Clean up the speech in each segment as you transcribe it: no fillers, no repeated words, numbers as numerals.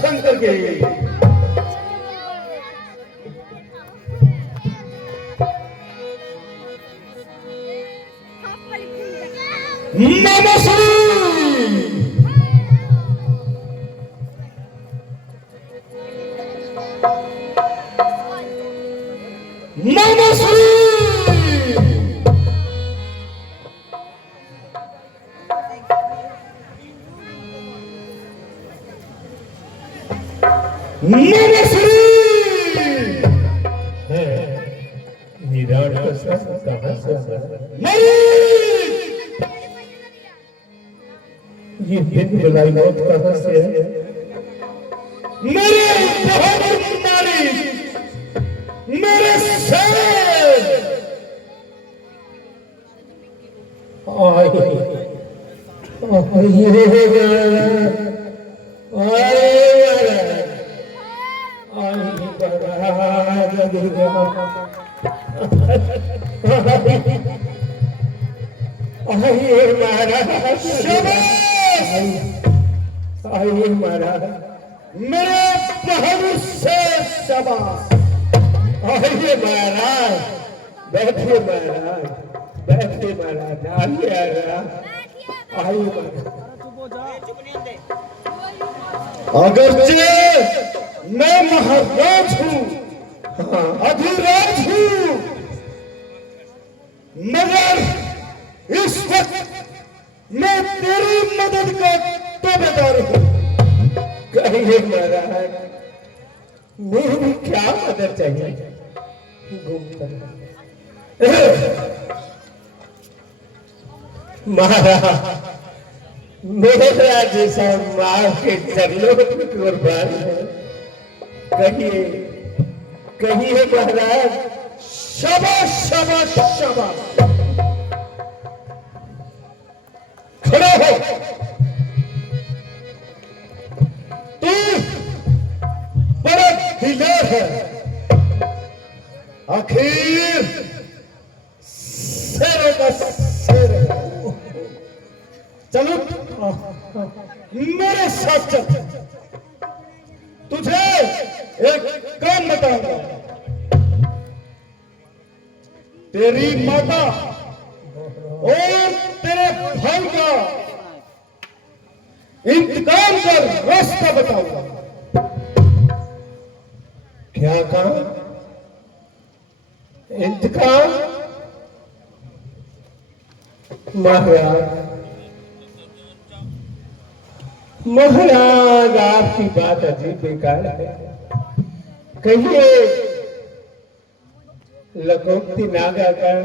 शंकर के नमस्ते नमस्ते ये दिन बुलाई मौत कहां से है? मेरे बहादुर मालिक, मेरे शेर आए आइए महाराज, मेरे बहादुर शेर शाबाश। आइए महाराज, बैठिए महाराज, बैठिए महाराज, आइए आइए अगरचे मैं महाराज हूँ, अधिराज हूँ, मगर इस वक्त मैं तेरी मदद का ताबेदार हूँ। कहिए महाराज, मेरी क्या मदद चाहिए? महाराज, मेरा जैसा माँ के चरणों की कुर्बान है। कहिए कहिए महाराज। शाबाश शाबाश शाबाश, खड़ा हो। तू बड़ा दिलदार है, आखिर शेरों का शेर है। चलो मेरे साथ चल, तुझे एक काम बताऊंगा। तेरी माता और तेरे भाई का इंतकाम का रास्ता बताऊंगा। क्या कहा? इंतकाम? महाराज, महाराज आपकी बात अजीब बेकार है। कहिए लकोक्ति ना गाकर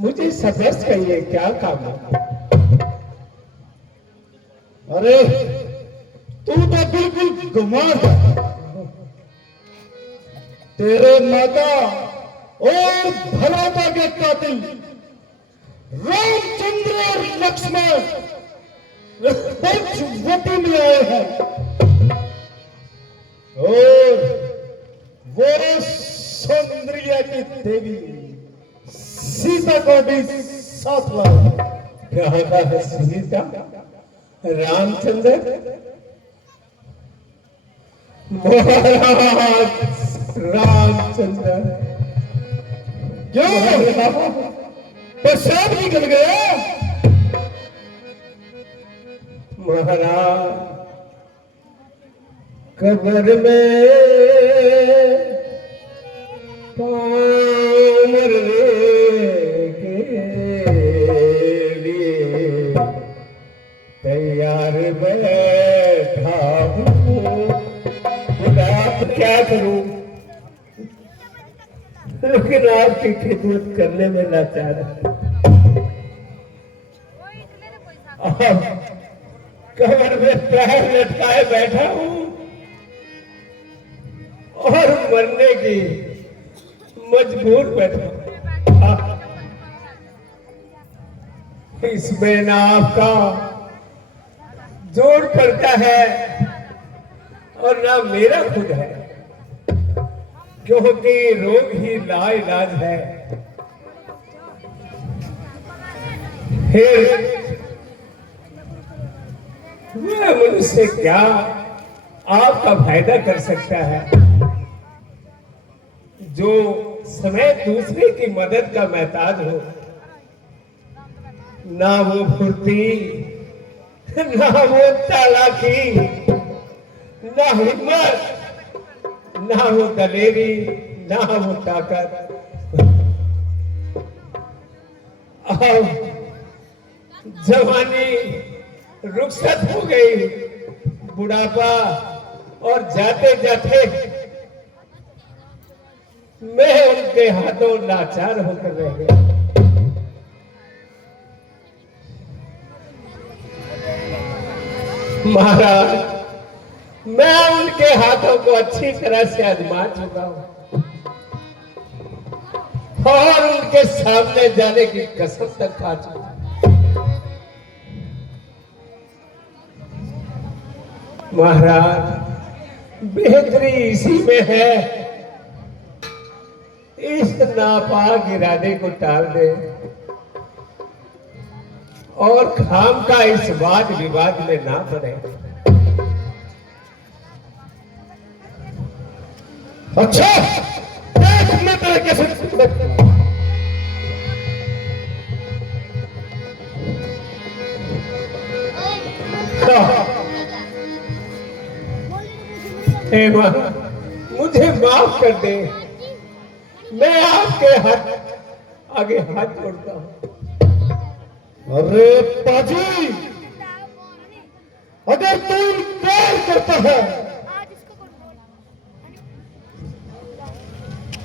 मुझे सदस्य कहिए, क्या काम है? अरे तू तो बिल्कुल गुमार है। तेरे माता और भलाता के कातिल रामचंद्र और लक्ष्मण पंचवटी में आए हैं और वो सौंदर्य की देवी सीता को भी साथ लाए। क्या कहा है? सीता? रामचंद्र? महाराज रामचंद्र क्यों पेशाब निकल गया? महाराज कब्र में पाँव मरने के लिए तैयार बैठा हूँ। आप क्या करूं, लेकिन आपकी खिदमत करने में लाचार हूं। कब्र में पैर लटकाए बैठा हूं और मरने की मजबूर बैठा। इसमें ना आपका जोर पड़ता है और ना मेरा खुद है। क्योंकि रोग ही लाइलाज है। फिर वह मनुष्य क्या आपका फायदा कर सकता है, जो समय दूसरे की मदद का मोहताज हो। ना वो फुर्ती, ना वो चालाकी, ना हिम्मत, ना वो दलेरी, ना वो ताकत। अब जवानी रुखसत हो गई, बुढ़ापा, और जाते जाते मैं उनके हाथों लाचार होकर रह गया। महाराज, मैं उनके हाथों को अच्छी तरह से आजमा चुका हूं और उनके सामने जाने की कसम तक खा चुका हूं। महाराज, बेहतरी इसी में है, इस नापाक इरादे को टाल दे और खाम का इस वाद विवाद में ना पड़े। अच्छा, देख मैं तेरे कैसे हे मां, मुझे माफ कर दे, मैं आपके हाथ आगे हाथ जोड़ता हूं। अरे पाजी, अगर तू इनकार करता है,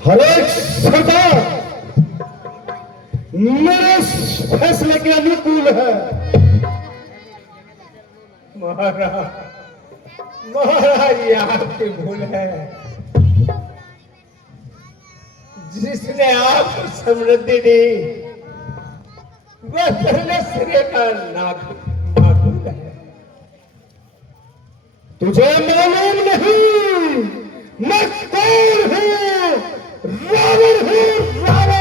हर एक सरदार मेरे फैसले के अनुकूल है। महाराज, महाराज, ये आपकी भूल है। जिसने आपको समृद्धि दी वह पहले सिरे का नाखून है। तुझे मालूम नहीं मैं कौन हूं? रावण हूं, रावण।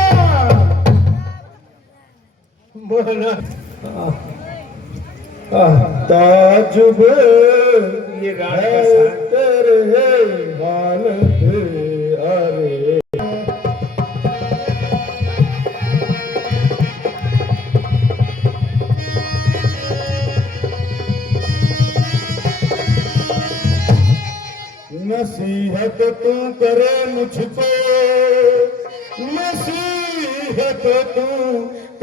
महाराज, ताजुब ये रात का सान तेरे गान अरे नसीहत तू करे मुझको, नसीहत तू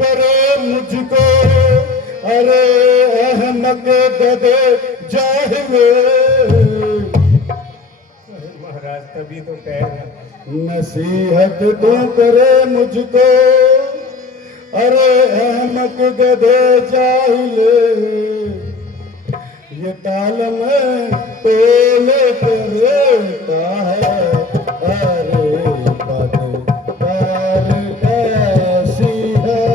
करे मुझको, अरे अहमक गधे जाहिल। महाराज, तभी तो कह रहे हैं। नसीहत तू करे मुझको, अरे अहमक गधे जाहिल। ये ताल में तोले करता है, अरे बदकार कैसी है।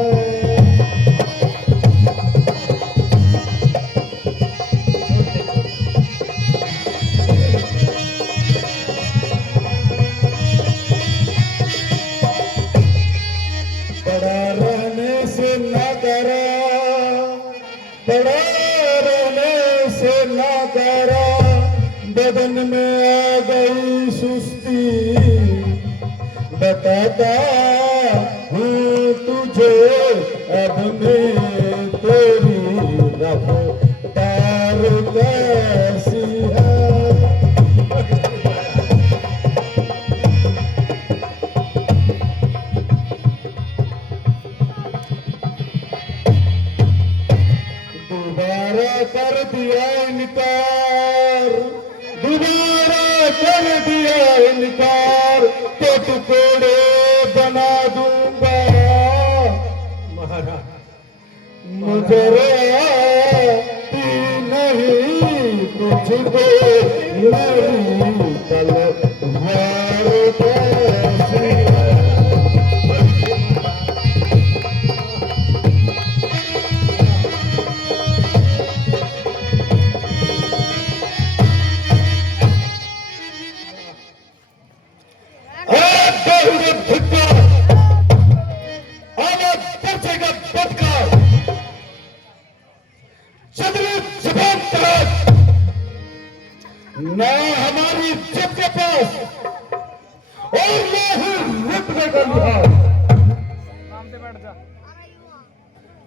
बड़ा रहने से ना डरा, बड़ा रहने से ना डरा, बदन में आ गई सुस्ती। बताता हूँ तुझे अब मैं तेरी रफ्तार कैसी है। दोबारा कर दिया इनकार, दोबारा कर दिया इनकार, तो टुकड़े बना दूंगा। महाराज, मुझे आती नहीं तुझको मेरी तलवार कैसी है। धिक्कार, आवाज बचेगा बदकार, चंद्र जबान तराज, न हमारी जिद के पास और न ही रुकने का लिहाज।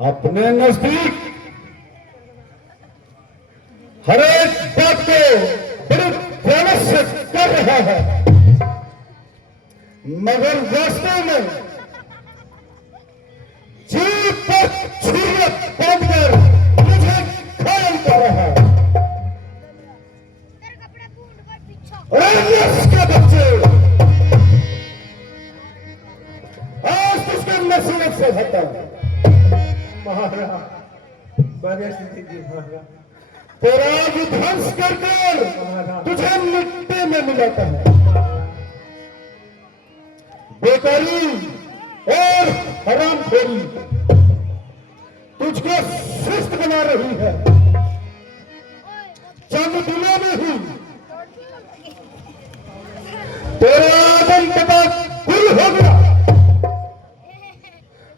अपने नजदीक हर एक बात को बड़ी ध्यान से कर रहा है, मगर वास्तव में जी पर छुरी बांधकर मुझे घायल कर रहा है। उसके बच्चे आज उसके नसीब से खत्म। महाराज बड़े जी महाराज, तेरा विध्वंस कर तुझे मिट्टी में मिलाता है। बेकारी और हरामखोरी तुझको सुस्त बना रही है। चंद दिनों में ही तेरा आदम के बाद गुल हो गया।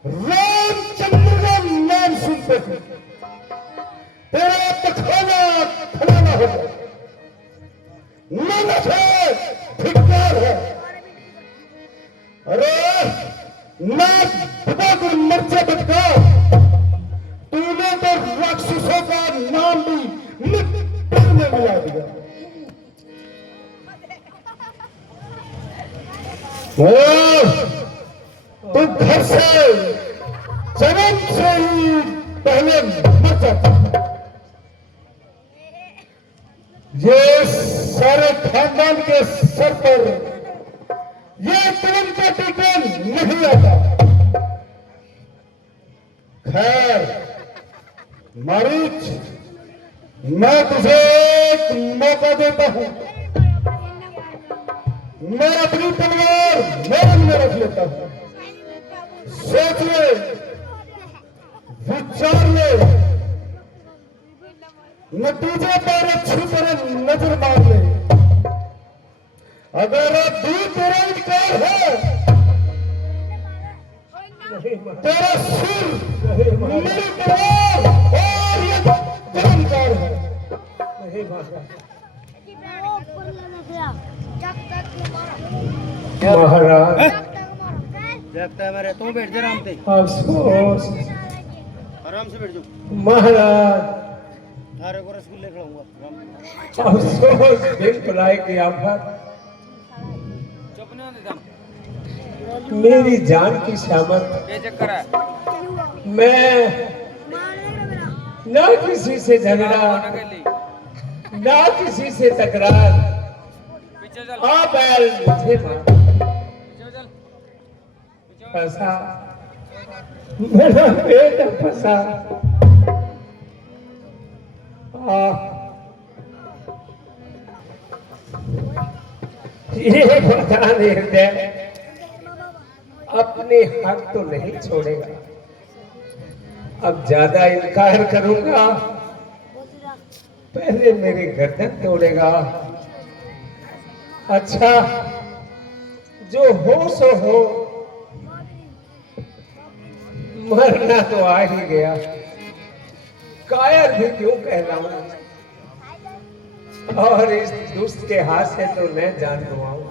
रामचंद्र का नाम सुनते थे तेरा पखाना खलाना हो गया। नानक है, धिक्कार है। अरे नाक दबाकर मर्चा बटका, तूने तो राक्षसों का नाम भी मिट्टी में मिला दिया। तू घर से जन्म से ही पहले मर जाता। ये सारे खानदान के सर पर ये तुरंत का टीका नहीं आता। खैर मारीच, मैं तुझे एक मौका देता हूं। मैं अपनी तलवार मेरे में रख लेता हूं। सोच ले, विचार ले, नतीजे पर अच्छी तरह नजर मार ले। अगर अभी तेरा इनकार है, तेरा सिर मेरी तलवार और ये जानकार है। नहीं महाराज, महाराज देखता है मेरे, तुम बैठ जा आराम से, अफसोस आराम से बैठ जाओ। महाराज, थारे को रसगुल्ले खिलाऊंगा। अफसोस बिन बुलाए के आफत, मेरी जान की शामत। ये चक्कर है, मैं ना किसी से झगड़ा, ना किसी से तकरार, आ बैल मुझे फंसा, मेरा पेट फंसा। ये बता नहीं हृदय अपने हक तो नहीं छोड़ेगा। अब ज्यादा इनकार करूंगा, पहले मेरी गर्दन तोड़ेगा। अच्छा, जो हो सो हो, मरना तो आ ही गया, कायर भी क्यों कहलाऊं, और इस दुष्ट के हाथ से तो मैं जान गवाऊं।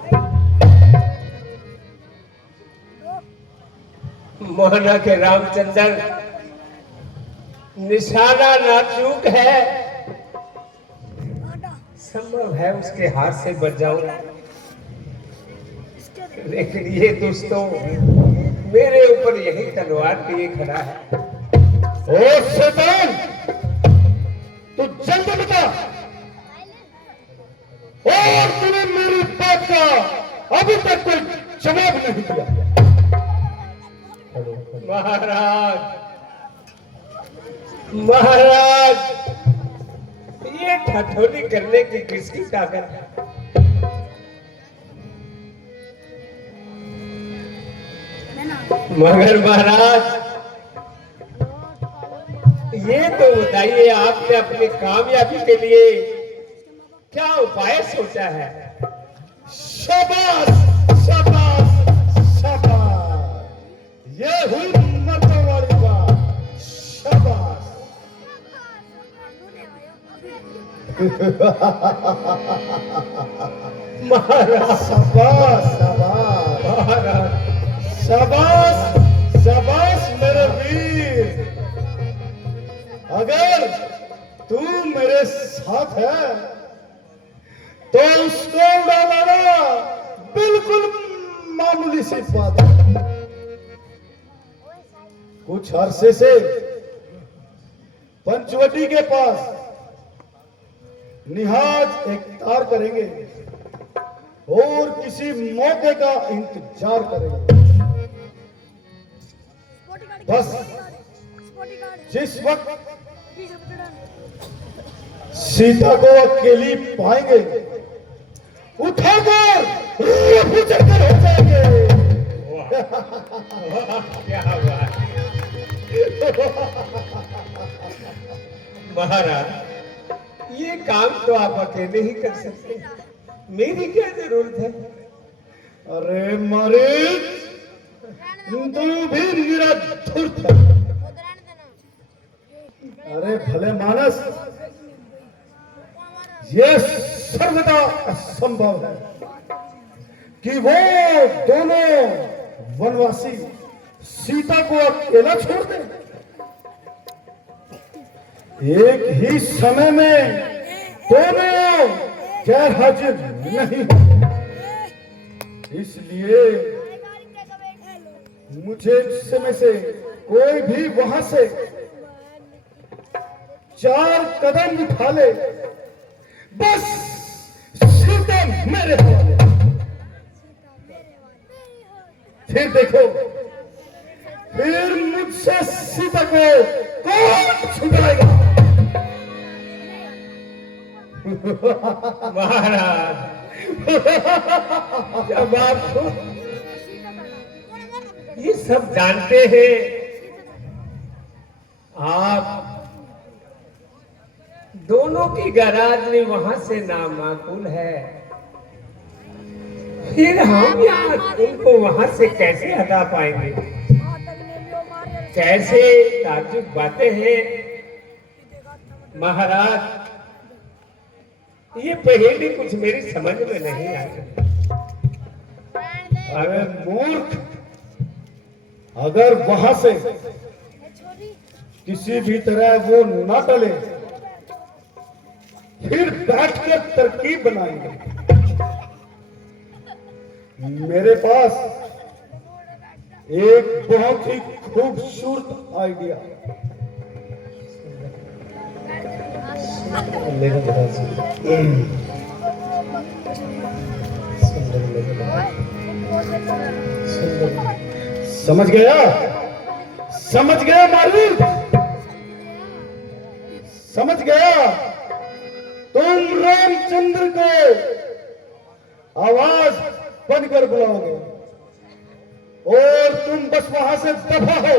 मोहना के रामचंद्र निशाना नाचूक है, संभव है उसके हाथ से बच जाऊं, लेकिन ये दोस्तों मेरे ऊपर यही तलवार लिए खड़ा है। ओ शैतान, तू जल्द बता, और तूने मेरी बात का अभी तक कोई जवाब नहीं दिया। महाराज, महाराज, ये ठठोली करने की किसकी ताकत है? मगर महाराज, ये तो बताइए, आपने अपनी कामयाबी के लिए क्या उपाय सोचा है? शाबाश, शाबाश, शाबाश। महाराज शाबाश शाबाश महाराज शाबाश शाबाश मेरे वीर। अगर तू मेरे साथ है तो उसको उड़ा लाना बिल्कुल मामूली सी बात है। कुछ अरसे से पंचवटी के पास निहाज एक तार करेंगे और किसी मौके का इंतजार करेंगे। बस जिस वक्त सीता को अकेली पाएंगे उठाकर रफू चक्कर हो जाएंगे। क्या बात महाराज, ये काम तो आप अकेले ही कर सकते, मेरी क्या जरूरत है? अरे मरीज, तू भी मेरा धूर्त है। अरे भले मानस, ये सर्वदा असंभव है कि वो दोनों वनवासी सीता को अकेला छोड़ दे। एक ही समय में दोनों गैर हाजिर नहीं हो, इसलिए मुझे समय से कोई भी वहां से 4 कदम उठा ले, बस सीता मेरे हवाले। फिर देखो, फिर मुझसे सीता को कौन छुड़ाएगा? महाराज, जब आप ये सब जानते हैं, आप दोनों की गरादरी वहां से नामाकूल है, फिर हम यहाँ उनको वहां से कैसे हटा पाएंगे? कैसे ताज्जुब बातें हैं महाराज, ये पहेली कुछ मेरी समझ में नहीं आई। अरे मूर्ख, अगर वहां से किसी भी तरह वो न टले, फिर बैठ के तरकीब बनाएंगे। मेरे पास एक बहुत ही खूबसूरत आइडिया। समझ गया? समझ गया मारूद? समझ गया? तुम रामचंद्र को आवाज बनकर बुलाओगे और तुम बस वहां से दफा हो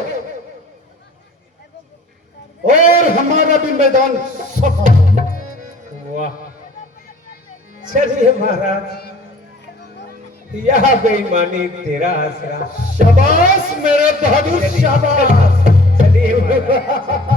और हमारा भी मैदान सफा। वाह, चलिए महाराज, यह बेईमानी तेरा आसरा। शाबाश मेरे बहादुर, शाबाश। चलिए महाराज।